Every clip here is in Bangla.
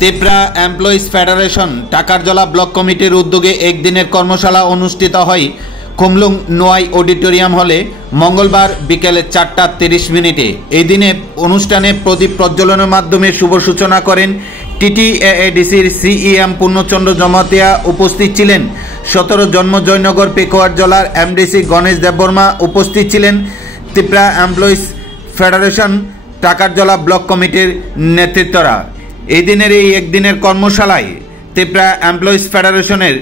त्रिपुरा एमप्लयिज फेडारेशन टाकारजला ब्लक कमिटिर उद्योगे एकदिनेर कर्मशाला अनुष्ठित हय खुमलुंग নোয়াই অডিটোরিয়াম हले मंगलवार बिकेले 4:30 এই দিনে অনুষ্ঠানে প্রদীপ প্রজ্বলনের মাধ্যমে শুভ সূচনা করেন টিটিএডিসির সিইএম পূর্ণচন্দ্র জমাতিয়া। উপস্থিত ছিলেন 17 জন্ম জয়নগর পেকুয়ার জেলার এমডিসি গণেশ দেববর্মা। উপস্থিত ছিলেন Tripura employees federation Takarjala block কমিটির নেতৃত্বরা। এই দিনের এই একদিনের কর্মশালায় ত্রিপুরা এমপ্লয়িজ ফেডারেশনের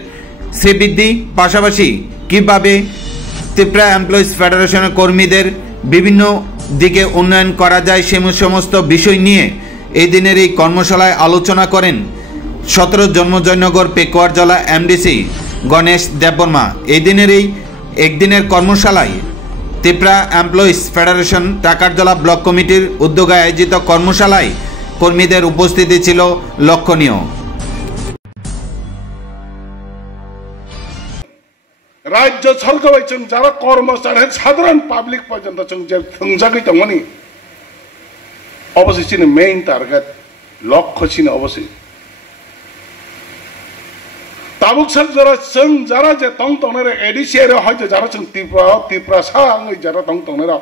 শ্রীবৃদ্ধি পাশাপাশি কিভাবে ত্রিপুরা এমপ্লয়িজ ফেডারেশনের কর্মীদের বিভিন্ন দিকে উন্নয়ন করা যায় সে সমস্ত বিষয় নিয়ে এই দিনের এই কর্মশালায় আলোচনা করেন 17 জন্ম জয়নগর পেকুয়ার জেলা এমডিসি গণেশ দেববর্মা। এই দিনের এই একদিনের কর্মশালায় Tripura employees federation Takarjala block কমিটির উদ্যোগে আয়োজিত কর্মশালায় কর্মীদের উপস্থিতি ছিল লক্ষণীয়। राज्य सरकार जरा कर्मचारी साधारण पब्लिक पर्यंत थंजागै दंगनि अवश्य मेन टार्गेट लक्ष्य अवश्य ताबुक सर जरा जे तंग तंगने एडिसियर हयतो जरा त्रिपुरा सांगै जरा तंग तंगने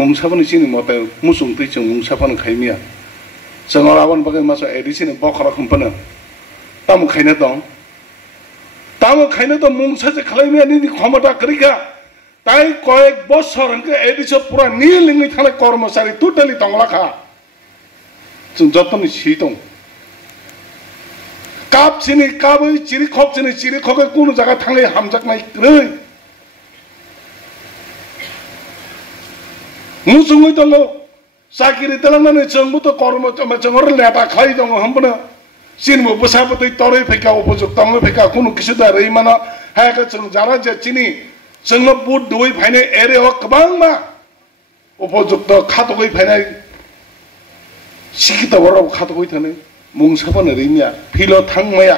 मुंसाफोरनि सिनि मते मुसुंतै मुंसाफोरनि खायमिया जों आवन बागै मासा एडिसिनि बखरा खम्पनो तामु खायना दं तामो खायनो तो मुंसासे खालायनो नि क्षमता करिका ताई कयेक बछर हंके एडिसो पूरा नीलिङै थानाय कर्मचारी टोटली दंलाखा जों जतनि सिदं कापसिनि काबै चिरिखबसिनि चिरिखबै कुनु जागा थाङै हामजाकनाय रै मुसुङै दङ साकिरि तेलांनानै जोंबो तो जों लेटा खाय दङ हमबनो सिनेमा बसाबतै तरै फैका उपयुक्त फैका कुनु किसु दा रही माना हायका जों जारा जे चिनि जोंनो बुट दुई फाइने एरे हो गोबांमा उपयुक्त खातगै फाइनाय सिकिता बर खातगै थाने मुंसाफोरनो रैमिया फिल थांमाया